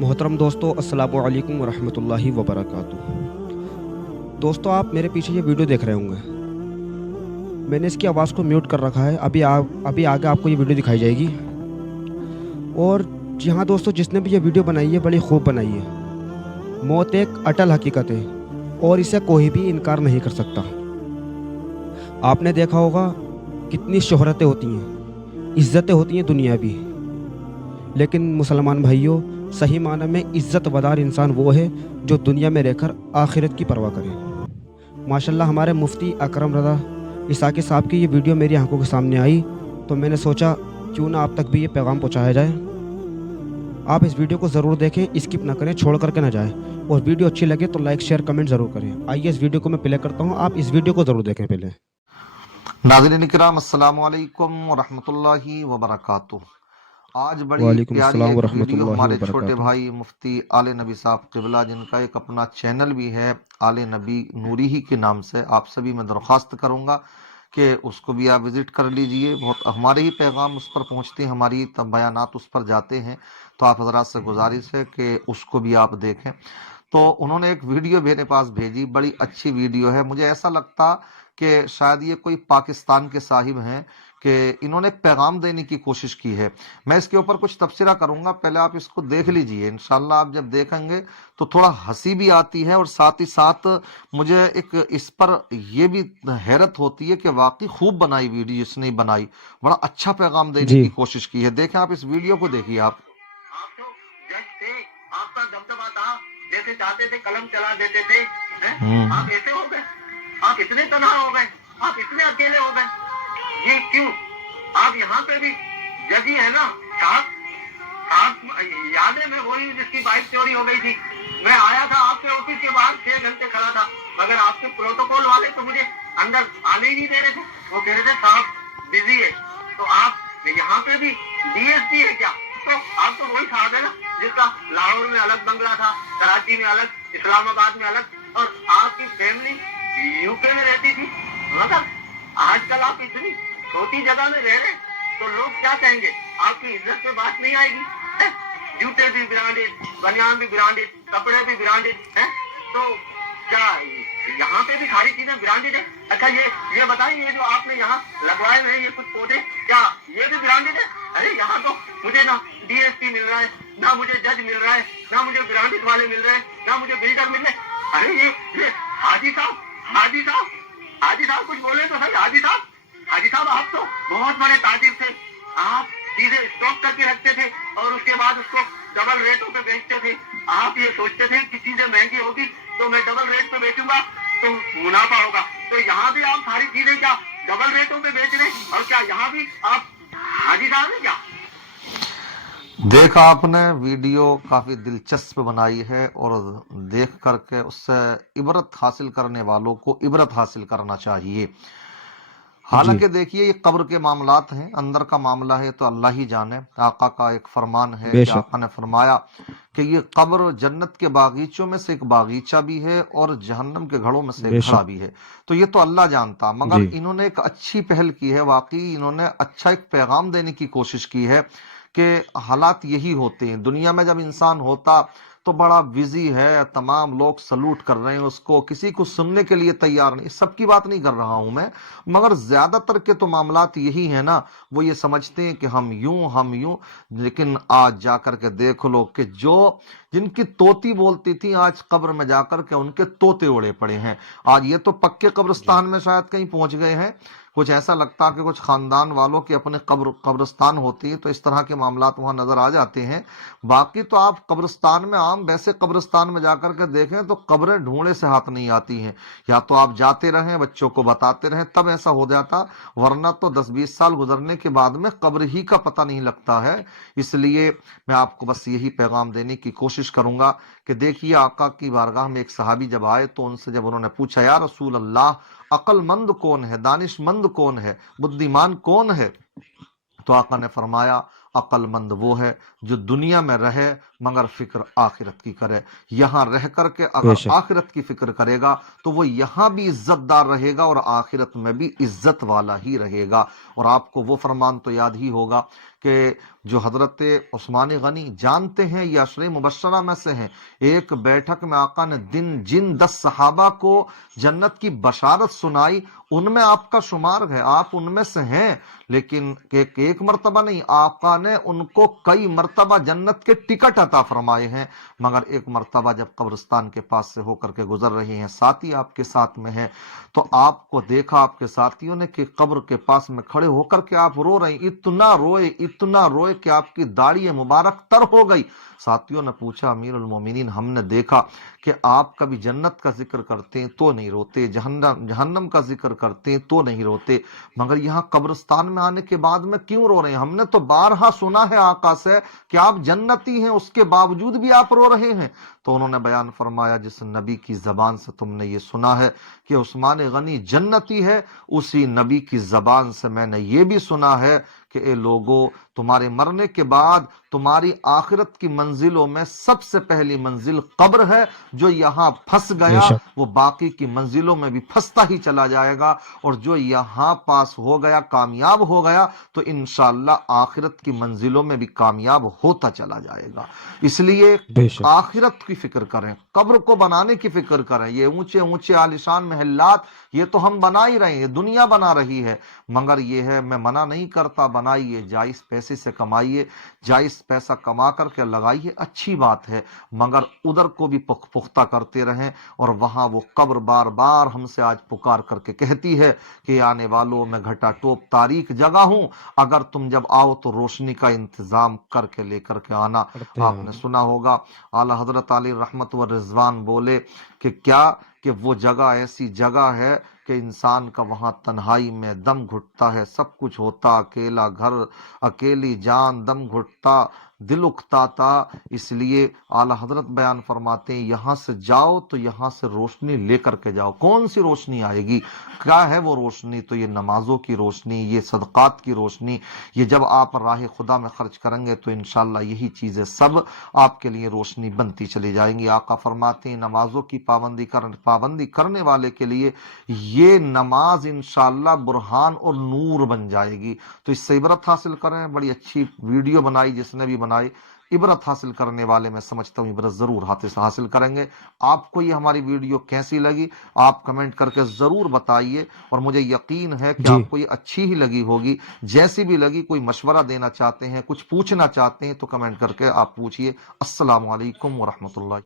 मोहतरम दोस्तों, अस्सलामु अलैकुम वरहमतुल्लाहि वबरकातुहू। दोस्तों, आप मेरे पीछे ये वीडियो देख रहे होंगे। मैंने इसकी आवाज़ को म्यूट कर रखा है। अभी आगे आपको ये वीडियो दिखाई जाएगी। और जी हाँ दोस्तों, जिसने भी ये वीडियो बनाई है बड़ी खूब बनाई है। मौत एक अटल हकीकत है और इसे कोई भी इनकार नहीं कर सकता। आपने देखा होगा कितनी शोहरतें होती हैं, इज़्ज़तें होती हैं दुनियावी, लेकिन मुसलमान भाइयों, सही माने में इज़्ज़त वदार इंसान वो है जो दुनिया में रहकर आखिरत की परवाह करे। माशाल्लाह हमारे मुफ्ती अकरम रज़ा इसाकी साहब की ये वीडियो मेरी आंखों के सामने आई तो मैंने सोचा क्यों ना आप तक भी ये पैगाम पहुंचाया जाए। आप इस वीडियो को ज़रूर देखें, स्किप ना करें, छोड़ करके ना जाएं। और वीडियो अच्छी लगे तो लाइक शेयर कमेंट ज़रूर करें। आइए इस वीडियो को मैं प्ले करता हूँ, आप इस वीडियो को ज़रूर देखें पहले। नाज़रीन इकराम, अस्सलामु अलैकुम वरहमतुल्लाहि वबरकातुहू। आज बड़ी वालेकुम प्यारी अस्सलाम एक वीडियो वरहमतुल्लाहि हमारे छोटे वबरकातुहू। भाई मुफ्ती आले नबी साहब क़िबला, जिनका एक अपना चैनल भी है आले नबी नूरी ही के नाम से, आप सभी मैं दरख्वास्त करूंगा कि उसको भी आप विज़िट कर लीजिए। बहुत हमारे ही पैगाम उस पर पहुंचते हैं, हमारी तब बयानात उस पर जाते हैं, तो आप हज़रात से गुजारिश है कि उसको भी आप देखें। तो उन्होंने एक वीडियो मेरे पास भेजी, बड़ी अच्छी वीडियो है। मुझे ऐसा लगता कि शायद ये कोई पाकिस्तान के साहिब हैं कि इन्होंने पैगाम देने की कोशिश की है। मैं इसके ऊपर कुछ तबसरा करूंगा, पहले आप इसको देख लीजिए। इंशाल्लाह आप जब देखेंगे तो थोड़ा हंसी भी आती है और साथ ही साथ मुझे एक इस पर ये भी हैरत होती है कि वाकई खूब बनाई वीडियो इसने बनाई, बड़ा अच्छा पैगाम देने जी की कोशिश की है। देखें आप इस वीडियो को, देखिए आप तो जज थे, आपका दबदबा था, जैसे चाहते थे कलम चला देते थे, आप ऐसे हो गए, आप इतने तनहा हो गए, आप इतने अकेले हो गए। ये क्यों? आप यहाँ पे भी जज ही है ना साहब। आप याद है, मैं वही जिसकी बाइक चोरी हो गई थी, मैं आया था आपके ऑफिस के बाहर 6 घंटे खड़ा था, मगर आपके प्रोटोकॉल वाले तो मुझे अंदर आने ही नहीं दे रहे थे। वो कह रहे थे साहब बिजी है। तो आप यहाँ पे भी डीएसपी है क्या? तो आप तो वही साहब है ना जिसका लाहौर में अलग बंगला था, कराची में अलग, इस्लामाबाद में अलग, और आपकी फैमिली यूके में रहती थी। मतलब आजकल आप इतनी छोटी जगह में रह रहे, तो लोग क्या कहेंगे? आपकी इज्जत पे बात नहीं आएगी। जूते भी ब्रांडेड, बनियान भी ब्रांडेड, कपड़े भी ब्रांडेड हैं। तो क्या यहाँ पे भी सारी चीजें ब्रांडेड है? अच्छा ये बताइए, ये जो आपने यहाँ लगवाए हुए हैं ये कुछ पौधे, क्या ये भी ब्रांडेड है? अरे यहाँ तो मुझे ना डीएसपी मिल रहा है, ना मुझे जज मिल रहा है, ना मुझे ब्रांडेड वाले मिल रहे हैं, ना मुझे बिल्डर मिल रहे हैं। अरे ये हाजी साहब, हाजी साहब, हाजी साहब कुछ बोले तो सही। हाजी साहब आप तो बहुत बड़े ताजिर थे। आप चीजें स्टॉक करके रखते थे और उसके बाद उसको डबल रेटों पे बेचते थे। आप ये सोचते थे कि चीजें महंगी होगी तो मैं डबल रेट पे बेचूंगा तो मुनाफा होगा। तो यहाँ भी आप सारी चीजें क्या डबल रेटों पे बेच रहे हैं? और क्या यहाँ भी आप हाजी साहब हैं क्या? देखा आपने, वीडियो काफी दिलचस्प बनाई है और देख करके उससे इबरत हासिल करने वालों को इबरत हासिल करना चाहिए। जी हालांकि देखिए ये कब्र के मामलात हैं, अंदर का मामला है तो अल्लाह ही जाने। आका का एक फरमान है कि बेशक। आका ने फरमाया कि ये कब्र जन्नत के बागीचों में से एक बागीचा भी है और जहन्नम के घड़ों में से एक घड़ा बेशक। भी है। तो ये तो अल्लाह जानता, मगर जी इन्होंने एक अच्छी पहल की है। वाकई इन्होंने अच्छा एक पैगाम देने की कोशिश की है कि हालात यही होते हैं दुनिया में। जब इंसान होता तो बड़ा बिजी है, तमाम लोग सलूट कर रहे हैं उसको, किसी को सुनने के लिए तैयार नहीं। सबकी बात नहीं कर रहा हूं मैं, मगर ज्यादातर के तो मामलात यही है ना। वो ये समझते हैं कि हम यूं, लेकिन आज जाकर के देख लो कि जो जिनकी तोती बोलती थी आज कब्र में जाकर के उनके तोते उड़े पड़े हैं। आज ये तो पक्के जी कब्रिस्तान में शायद कहीं पहुंच गए हैं। कुछ ऐसा लगता कि कुछ खानदान वालों की अपने कब्रिस्तान होती है तो इस तरह के मामलात वहां नजर आ जाते हैं। बाकी तो आप कब्रिस्तान में आम वैसे कब्रिस्तान में जाकर के देखें तो कब्रें ढूंढने से हाथ नहीं आती हैं। या तो आप जाते रहें, बच्चों को बताते रहें, तब ऐसा हो जाता, वरना तो 10-20 साल गुजरने के बाद में कब्र ही का पता नहीं लगता है। इसलिए मैं आपको बस यही पैगाम देने की कोशिश करूंगा कि देखिए आका की बारगाह में एक सहाबी जब आए तो उनसे जब उन्होंने पूछा, या रसूल अल्लाह, अक्लमंद कौन है, दानिशमंद कौन है, बुद्धिमान कौन है? तो आका ने फरमाया, अक्लमंद वो है जो दुनिया में रहे मगर फिक्र आखिरत की करे। यहां रह करके अगर बेशक। आखिरत की फिक्र करेगा तो वो यहां भी इज्जतदार रहेगा और आखिरत में भी इज्जत वाला ही रहेगा। और आपको वो फरमान तो याद ही होगा کہ جو حضرت عثمان غنی جانتے ہیں یہ عشرہ مبشرہ میں سے ہیں، ایک بیٹھک میں آقا نے جن 10 صحابہ کو جنت کی بشارت سنائی ان میں آپ کا شمار ہے، آپ ان میں سے ہیں، لیکن ایک مرتبہ نہیں، آقا نے ان کو کئی مرتبہ جنت کے ٹکٹ عطا فرمائے ہیں، مگر ایک مرتبہ جب قبرستان کے پاس سے ہو کر کے گزر رہے ہیں، ساتھی آپ کے ساتھ میں ہیں، تو آپ کو دیکھا آپ کے ساتھیوں نے کہ قبر کے پاس میں کھڑے ہو کر کے آپ رو رہے ہیں، اتنا روئے کہ آپ کی داڑھی مبارک تر ہو گئی۔ ساتھیوں نے پوچھا امیر المومنین، ہم نے دیکھا کہ آپ کبھی جنت کا ذکر کرتے ہیں تو نہیں روتے، جہنم کا ذکر کرتے ہیں تو نہیں روتے، مگر یہاں قبرستان میں آنے کے بعد میں کیوں رو رہے ہیں؟ ہم نے تو بارہا سنا ہے آقا سے کہ آپ جنتی ہیں، اس کے باوجود بھی آپ رو رہے ہیں۔ تو انہوں نے بیان فرمایا جس نبی کی زبان سے تم نے یہ سنا ہے کہ عثمان غنی جنتی ہے، اسی نبی کی زبان سے میں نے یہ بھی سنا ہے کہ اے لوگو، تمہارے مرنے کے بعد تمہاری آخرت کی منزلوں میں سب سے پہلی منزل قبر ہے، جو یہاں پھنس بے گیا شک وہ باقی کی منزلوں میں بھی پھنستا ہی چلا جائے گا، اور جو یہاں پاس ہو گیا، کامیاب ہو گیا، تو انشاءاللہ آخرت کی منزلوں میں بھی کامیاب ہوتا چلا جائے گا۔ اس لیے بے شک آخرت کی فکر کریں، قبر کو بنانے کی فکر کریں۔ یہ اونچے اونچے عالیشان محلات یہ تو ہم بنا ہی رہے ہیں، دنیا بنا رہی ہے، مگر یہ ہے میں منع نہیں کرتا، بنائیے، جائز پیسے سے کمائیے، جائز پیسہ کما کر کے لگائیے، اچھی بات ہے، مگر ادھر کو بھی پختہ کرتے رہیں۔ اور وہاں وہ قبر بار بار ہم سے آج پکار کر کے کہتی ہے کہ آنے والوں میں گھٹا ٹوپ تاریک جگہ ہوں، اگر تم جب آؤ تو روشنی کا انتظام کر کے لے کر کے آنا۔ پڑھتے ہیں آپ نے سنا ہوگا اعلی حضرت علی رحمت و رضوان بولے کہ کیا کہ وہ جگہ ایسی جگہ ہے کہ انسان کا وہاں تنہائی میں دم گھٹتا ہے، سب کچھ ہوتا، اکیلا گھر، اکیلی جان، دم گھٹتا، دل اکتاتا۔ اس لیے اعلی حضرت بیان فرماتے ہیں یہاں سے جاؤ تو یہاں سے روشنی لے کر کے جاؤ۔ کون سی روشنی آئے گی؟ کیا ہے وہ روشنی؟ تو یہ نمازوں کی روشنی، یہ صدقات کی روشنی، یہ جب آپ راہ خدا میں خرچ کریں گے تو انشاءاللہ یہی چیزیں سب آپ کے لیے روشنی بنتی چلی جائیں گی۔ آقا فرماتے ہیں نمازوں کی پابندی کرنے والے کے لیے یہ نماز انشاءاللہ برہان اور نور بن جائے گی۔ تو اس سے عبرت حاصل کریں۔ بڑی اچھی ویڈیو بنائی جس نے بھی بنائی، عبرت حاصل کرنے والے میں سمجھتا ہوں عبرت ضرور حاصل کریں گے۔ آپ کو یہ ہماری ویڈیو کیسی لگی آپ کمنٹ کر کے ضرور بتائیے، اور مجھے یقین ہے کہ جی آپ کو یہ اچھی ہی لگی ہوگی۔ جیسی بھی لگی، کوئی مشورہ دینا چاہتے ہیں، کچھ پوچھنا چاہتے ہیں تو کمنٹ کر کے آپ پوچھئے۔ السلام علیکم ورحمۃ اللہ۔